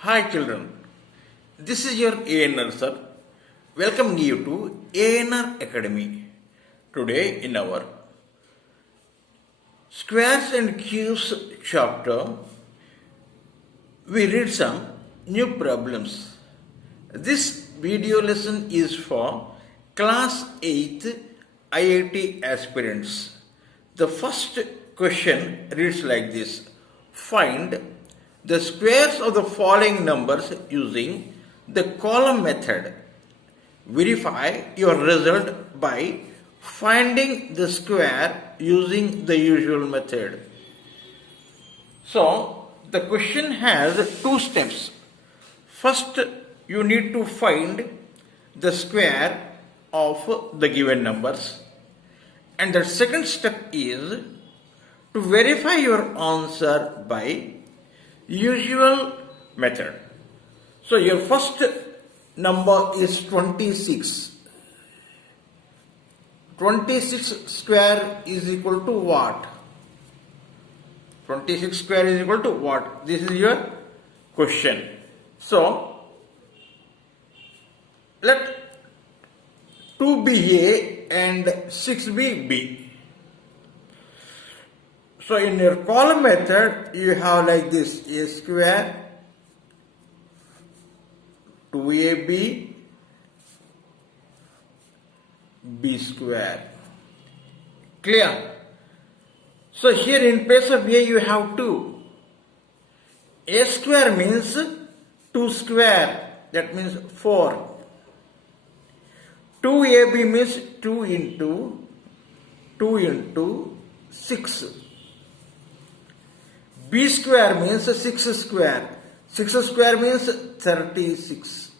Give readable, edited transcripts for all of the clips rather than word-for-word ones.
Hi children, this is your ANR sir. Welcoming you to ANR Academy. Today in our Squares and Cubes chapter, we read some new problems. This video lesson is for class 8th IIT aspirants. The first question reads like this. Find the squares of the following numbers using the column method. Verify your result by finding the square using the usual method. So, the question has two steps. First, you need to find the square of the given numbers. And the second step is to verify your answer by usual method. So your first number is 26. 26 square is equal to what? 26 square is equal to what? This is your question. So let 2 be A and 6 be B. So in your column method, you have like this: A square, 2AB, B square. Clear? So here in place of A you have 2. A square means 2 square, that means 4. 2AB means 2 into 6. B square means 6 square. 6 square means 36.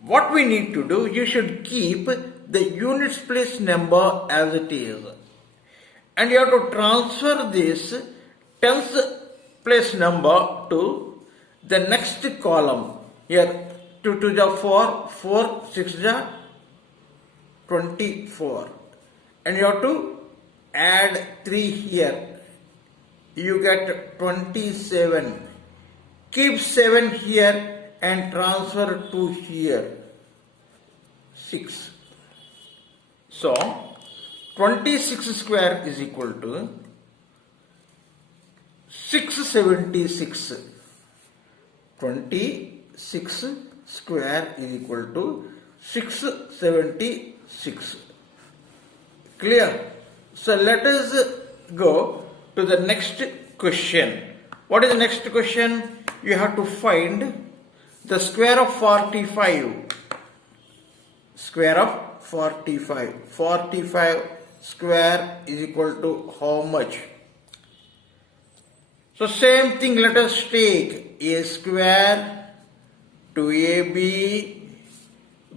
What we need to do, you should keep the units place number as it is. And you have to transfer this tens place number to the next column. Here 2 to the 4, 4, 6 the 24. And you have to add 3 here. You get 27. Keep 7 here and transfer 2 here. 6. So 26 square is equal to 676. 26 square is equal to 676. Clear? So let us go to the next question. What is the next question? You have to find the square of 45. Square of 45. 45 square is equal to how much? So same thing, let us take A square, 2AB,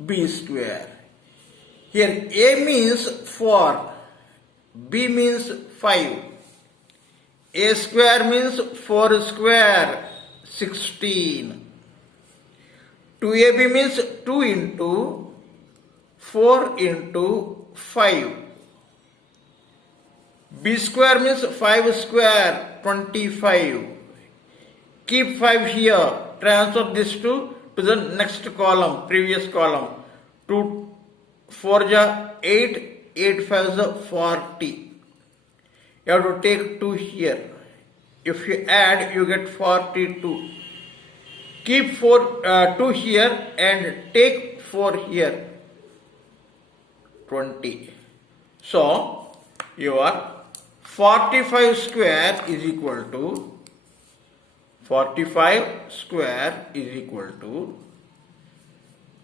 B square. Here A means 4, B means 5. A square means 4 square, 16. 2AB means 2 into 4 into 5. B square means 5 square, 25. Keep 5 here. Transfer this to the next column, previous column. 2 4 ja 8, 8 5 ja 40. You have to take 2 here. If you add, you get 42. Keep 2 here and take 4 here. 20. So, your 45 square is equal to 2025.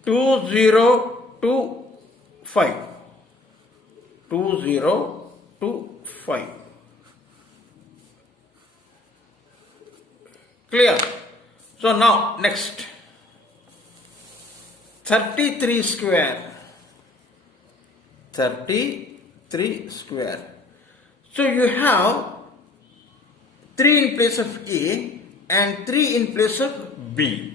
2025. Clear? So now next, 33 square. 33 square. So you have 3 in place of A and 3 in place of B.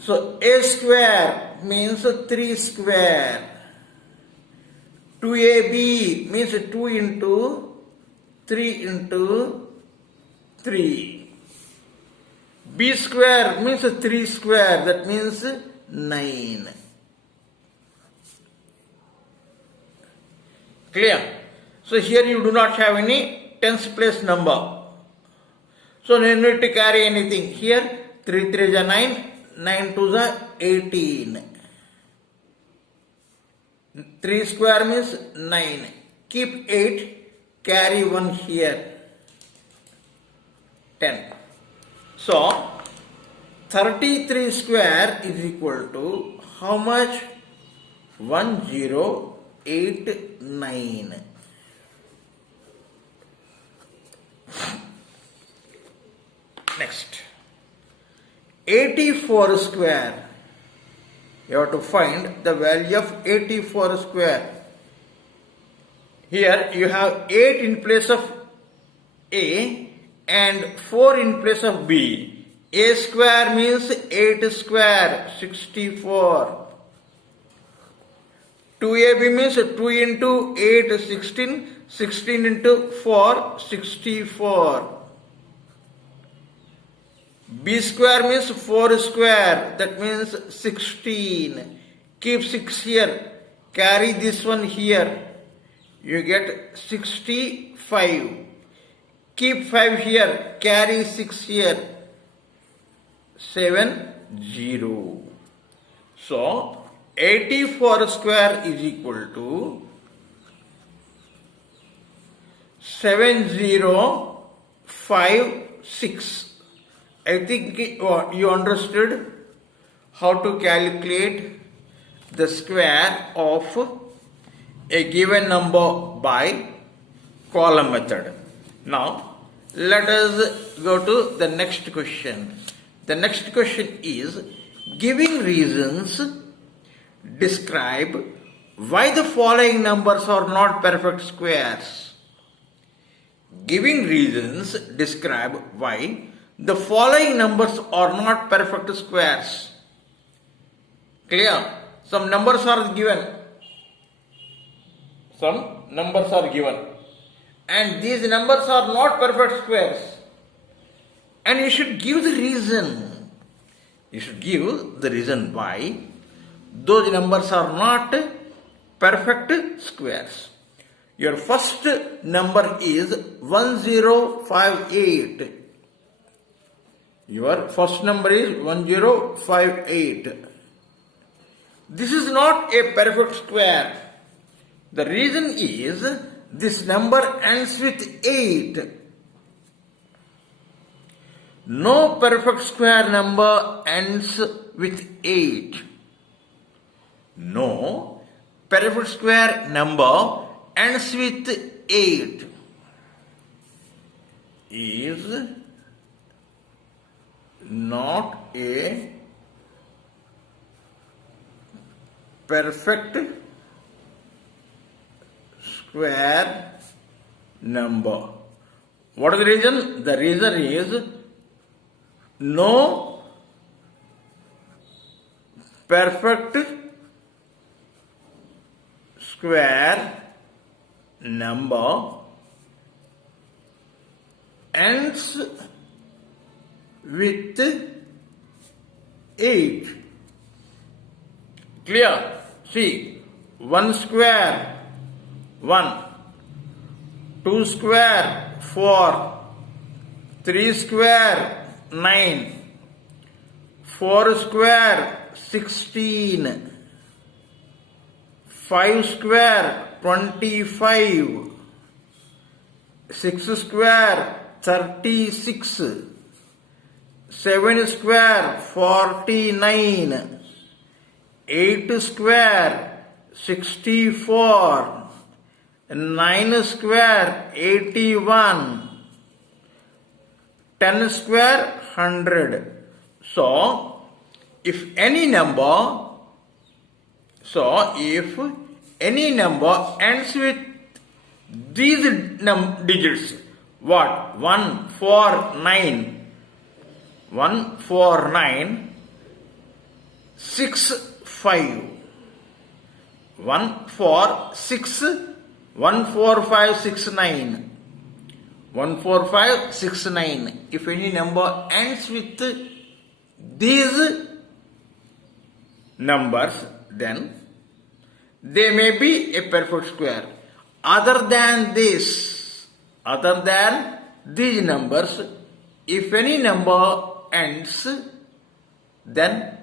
So A square means 3 square. 2AB means 2 into 3 into 3. B square means 3 square, that means 9. Clear? So here you do not have any tens place number. So no need to carry anything. Here 3 3 is 9, 9 2 is 18. 3 square means 9. Keep 8, carry 1 here. 10. So 33 square is equal to how much? 1089. Next, 84 square. You have to find the value of 84 square. Here you have 8 in place of A and 4 in place of B. A square means 8 square, 64. 2AB means 2 into 8, 16. 16 into 4, 64. B square means 4 square, that means 16. Keep 6 here, carry this one here. You get 65. Keep 5 here, carry 6 here. 70. So 84 square is equal to 7056. I think you understood how to calculate the square of a given number by column method. Now let us go to the next question. The next question is, giving reasons, describe why the following numbers are not perfect squares. Giving reasons, describe why the following numbers are not perfect squares. Clear? Some numbers are given. Some numbers are given. And these numbers are not perfect squares. And you should give the reason. You should give the reason why those numbers are not perfect squares. Your first number is 1058. Your first number is 1058. This is not a perfect square. The reason is this number ends with 8. No perfect square number ends with 8. No perfect square number ends with 8. Is not a perfect square number. What is the reason? The reason is no perfect square number ends with 8. Clear? See, 1 square 1, 2 square 4, 3 square 9, 4 square 16, 5 square 25, 6 square 36, 7 square 49, 8 square 64, 9 square 81, 10 square 100. So if any number ends with these digits, what? 1, 4, 9, 1, 4, 9, 6, 5, 1, 4, 6, 1, 4, 5, 6, 9, 14569. If any number ends with these numbers, then they may be a perfect square. Other than these numbers, if any number ends, then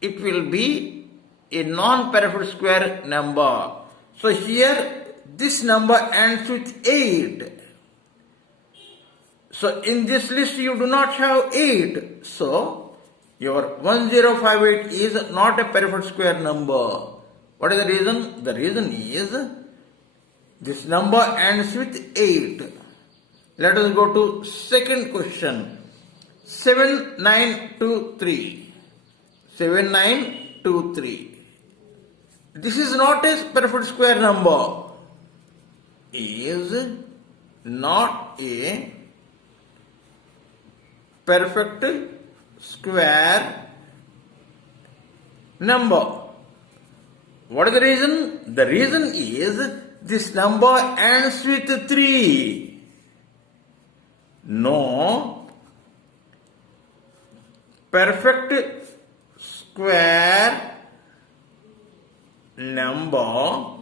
it will be a non-perfect square number. So here this number ends with 8. So in this list you do not have 8. So your 1058 is not a perfect square number. What is the reason? The reason is this number ends with 8. Let us go to second question. 7923. 7923. This is not a perfect square number. Is not a perfect square number. What is the reason? The reason is this number ends with 3. No perfect square number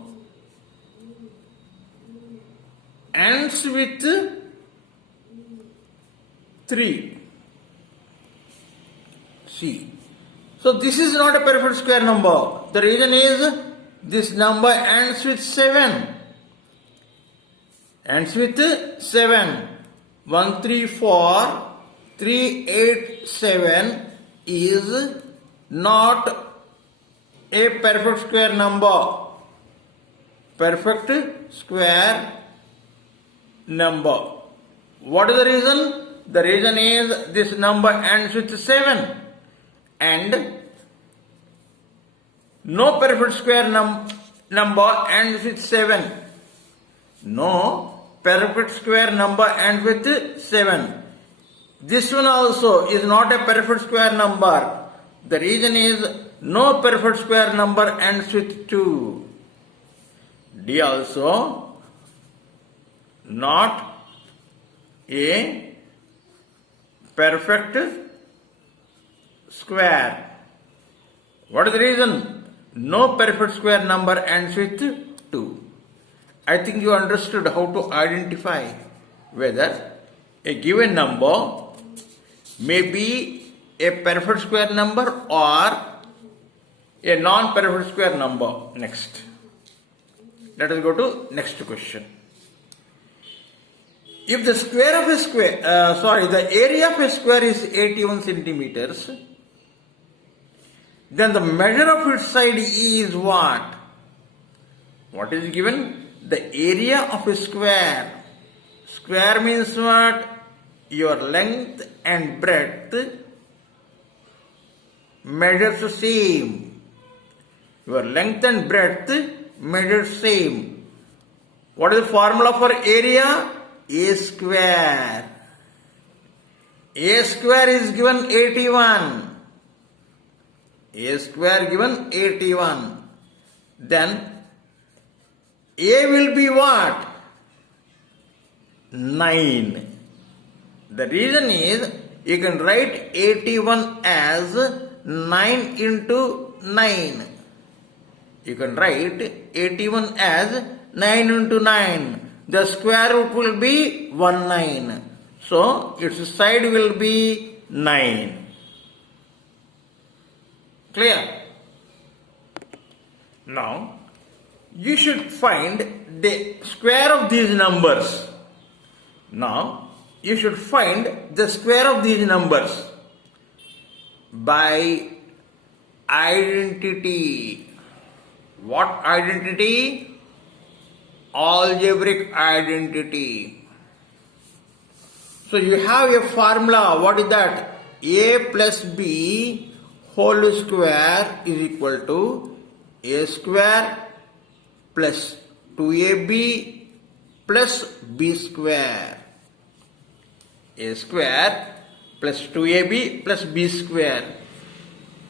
ends with 3. See. So this is not a perfect square number. The reason is this number ends with 7. Ends with 7. 134387 is not a perfect square number. Perfect square number. What is the reason? The reason is this number ends with 7. And no perfect square number ends with 7. No perfect square number ends with 7. This one also is not a perfect square number. The reason is no perfect square number ends with 2. D also not a perfect square. What is the reason? No perfect square number ends with 2. I think you understood how to identify whether a given number may be a perfect square number or a non-perfect square number. Next. Let us go to next question. If the square of a square, the area of a square is 81 centimeters, then the measure of its side is what? What is given? The area of a square. Square means what? Your length and breadth measures the same. Your length and breadth measure same. What is the formula for area? A square. A square is given 81. A square given 81. Then A will be what? 9. The reason is you can write 81 as 9 into 9. You can write 81 as 9 into 9. The square root will be 19. So its side will be 9. Clear? Now you should find the square of these numbers. Now you should find the square of these numbers by identity. What identity? Algebraic identity. So you have a formula. What is that? A plus B whole square is equal to A square plus 2AB plus B square. A square plus 2AB plus B square.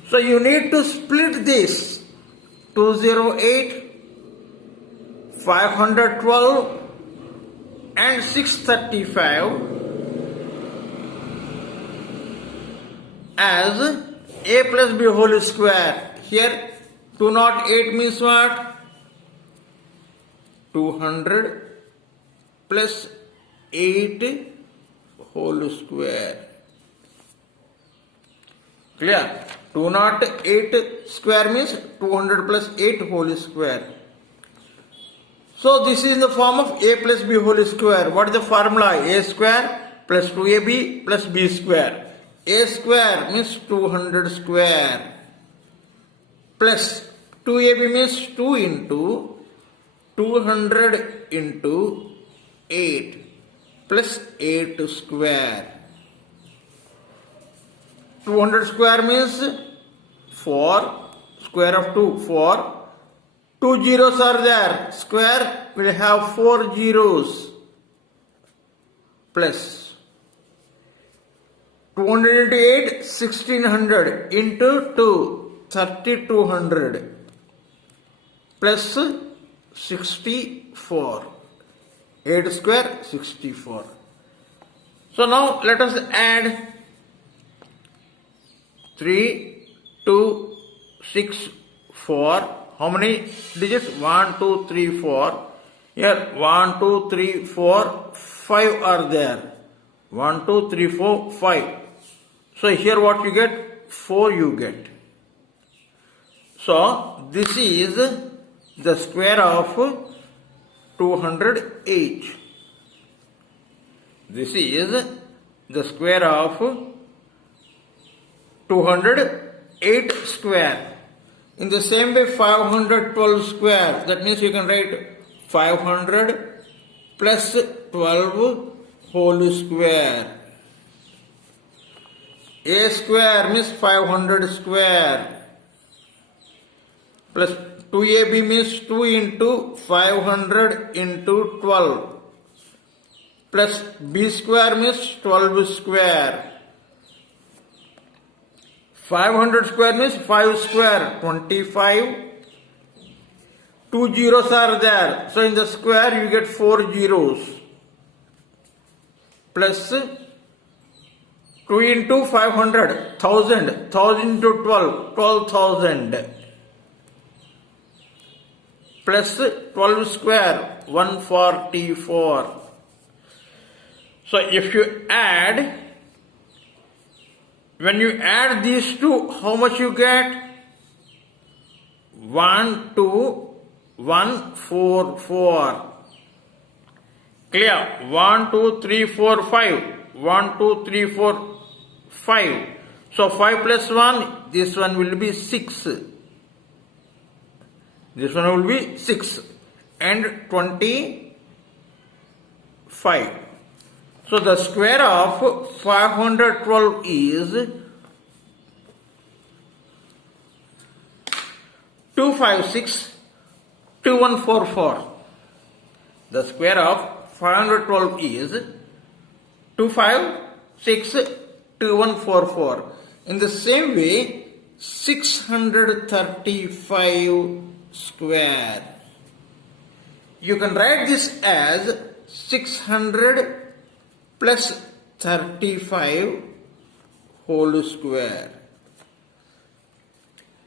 So you need to split this. 208, 512 and 635 as a plus b whole square. Here 208 means what? 200 plus 8 whole square. Clear? 208 square means 200 plus 8 whole square. So this is in the form of a plus b whole square. What is the formula? A square plus 2ab plus b square. A square means 200 square plus 2ab means 2 into 200 into 8 plus 8 square. 200 square means 4, square of 2, 4. 2 zeros are there. Square will have 4 zeros. Plus 200 into 8, 1600 into 2, 3200 plus 64. 8 square, 64. So now let us add 3, 2, 6, 4. How many digits? 1, 2, 3, 4. Here 1, 2, 3, 4, 5 are there. 1, 2, 3, 4, 5. So here what you get? 4 you get. So this is the square of 208. This is the square of 208 square. In the same way 512 square, that means you can write 500 plus 12 whole square. A square means 500 square plus 2ab means 2 into 500 into 12 plus b square means 12 square. 500 square means 5 square, 25. 2 zeros are there. So in the square you get 4 zeros. Plus 2 into 500, 1000. 1000 into 12, 12,000. Plus 12 square, 144. So if you add, when you add these two, how much you get? 1, 2, 1, 4, 4. Clear? 1, 2, 3, 4, 5. 1, 2, 3, 4, 5. So 5 plus 1, this one will be 6. This one will be 6. And 25. So the square of 512 is 256, 2144. The square of 512 is 256, 2144. In the same way, 635 square. You can write this as 600 plus 35 whole square.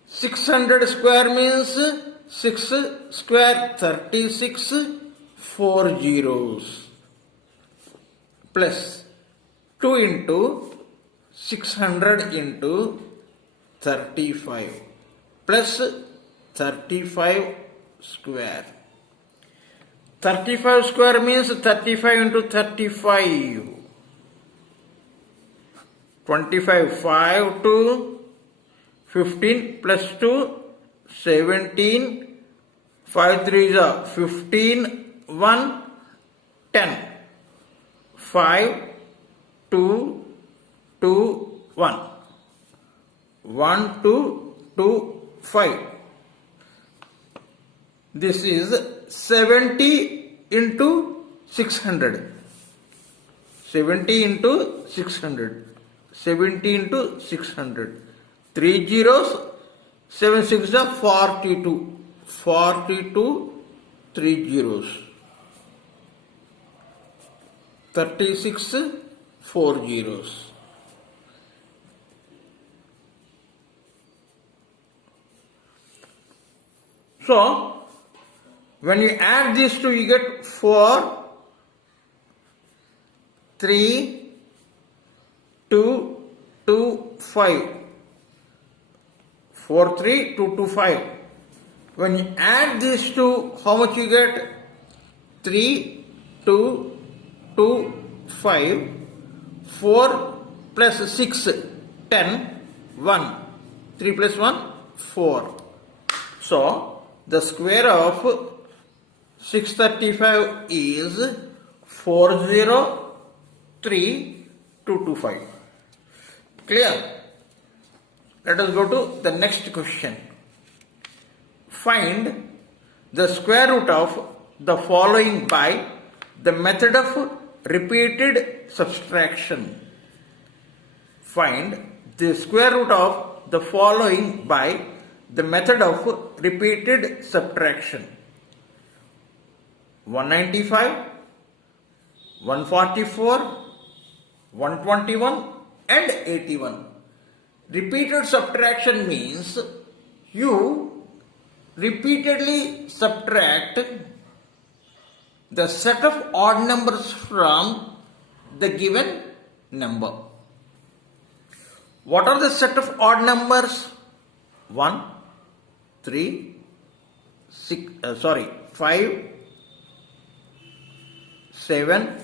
600 square means 6 square, 36, 4 zeros. Plus 2 into 600 into 35 plus 35 square. 35 square means 35 into 35. 25, 5 to 15 plus 2, 17. 5 3 is 15, 1, 10. 5, 2, 2, 1. 1, 2, 2, 5. This is 70 into 600. 70 into 600. 70 into 600. 3 zeros, 7 6 is 42. 42, 3 zeros. 36 4 zeros. So, when you add these two, you get 4, 3, 2, 2, 5. 4, 3, 2, 2, 5. When you add these two, how much you get? 3, 2, 2, 5. 4 plus 6, 10, 1. 3 plus 1, 4. So, the square of 635 is 403,225. Clear? Let us go to the next question. Find the square root of the following by the method of repeated subtraction. Find the square root of the following by the method of repeated subtraction. 195, 144, 121 and 81. Repeated subtraction means you repeatedly subtract the set of odd numbers from the given number. What are the set of odd numbers? 1, 3, 5, 7,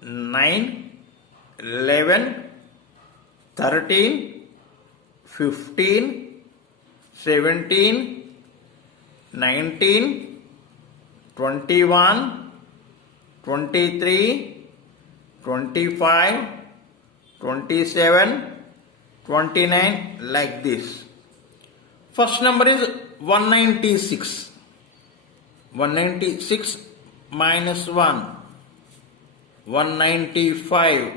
9, 11, 13, 15, 17, 19, 21, 23, 25, 27, 29, like this. First number is 196. 196 minus 1. 195.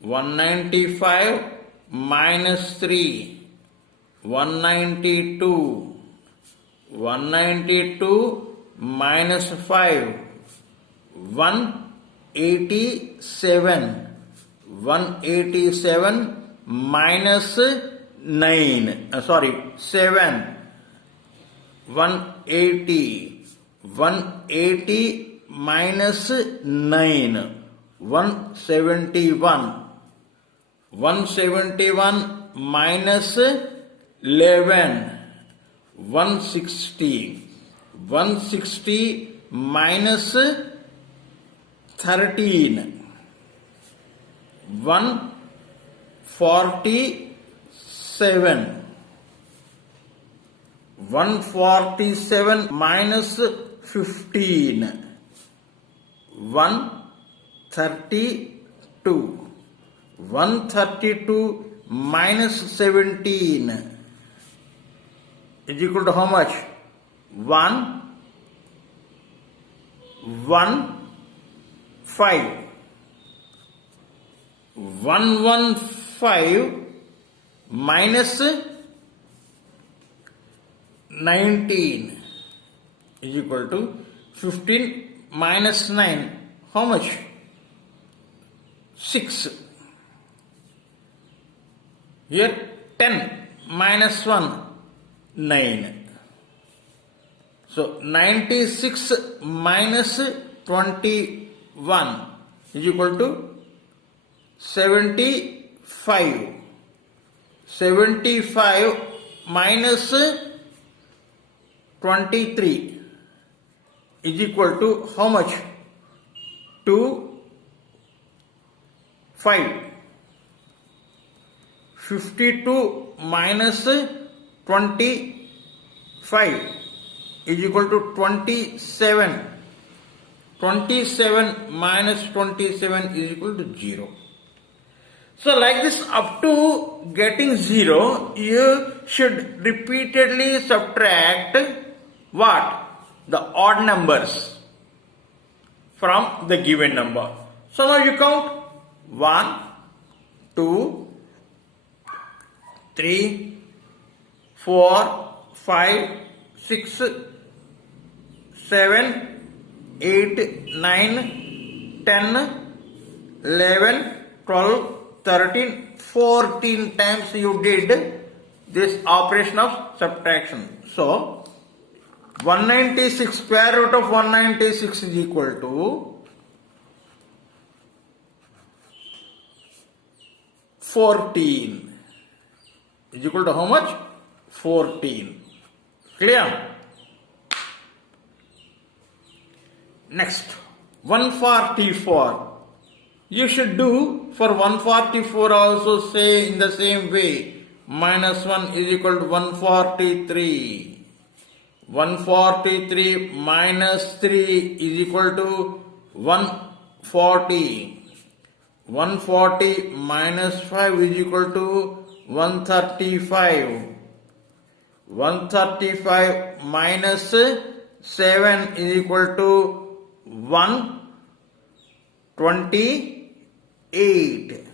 195 minus 3. 192. 192 minus 5. 187. 187 minus 9. 7. 180. 180 minus 9. 171. 171 minus 11. 160. 160 minus 13. 147. 147 minus 15. 132. 132 minus 17 is equal to how much? 1, 1, 5. 115 minus 19 is equal to 15 minus 9. How much? 6. Here 10 minus 1, 9. So 96 minus 21 is equal to 75. 75 minus 23 is equal to how much? 2, 5. 52 minus 25 is equal to 27. 27 minus 27 is equal to 0. So like this, up to getting 0, you should repeatedly subtract what? The odd numbers from the given number. So now you count 1, 2, 3, 4, 5, 6, 7, 8, 9, 10, 11, 12, 13, 14 times you did this operation of subtraction. So 196, square root of 196 is equal to 14. Is equal to how much? 14. Clear? Next, 144. You should do for 144 also say in the same way. Minus 1 is equal to 143. 143 minus 3 is equal to 140. 140 minus 5 is equal to 135. 135 minus 7 is equal to 128.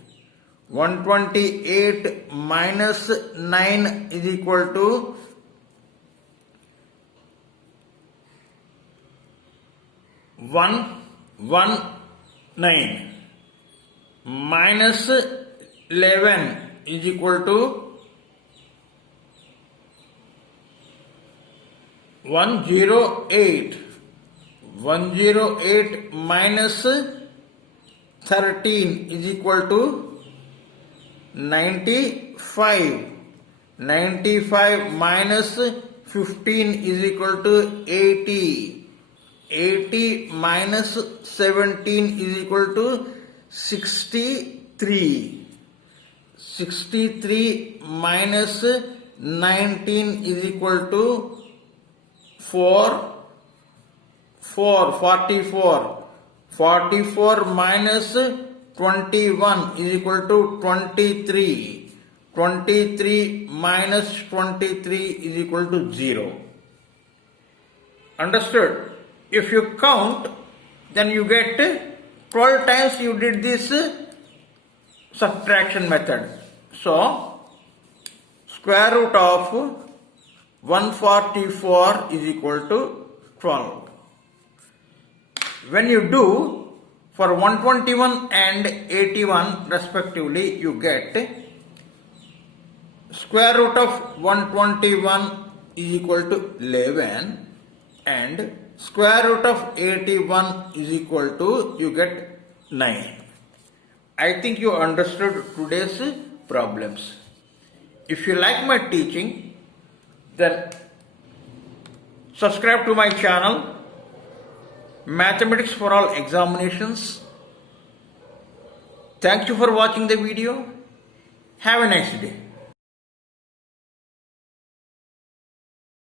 128 minus 9 is equal to 119. Minus 11 is equal to 108. 108 minus 13 is equal to 95. 95 minus 15 is equal to 80. 80 minus 17 is equal to 63. 63 minus 19 is equal to 44. 44 minus 21 is equal to 23. 23 minus 23 is equal to 0. Understood? If you count, then you get 12 times you did this subtraction method. So, square root of 144 is equal to 12. When you do for 121 and 81 respectively, you get square root of 121 is equal to 11 and square root of 81 is equal to, you get 9. I think you understood today's problems. If you like my teaching, then subscribe to my channel, Mathematics for All Examinations. Thank you for watching the video. Have a nice day.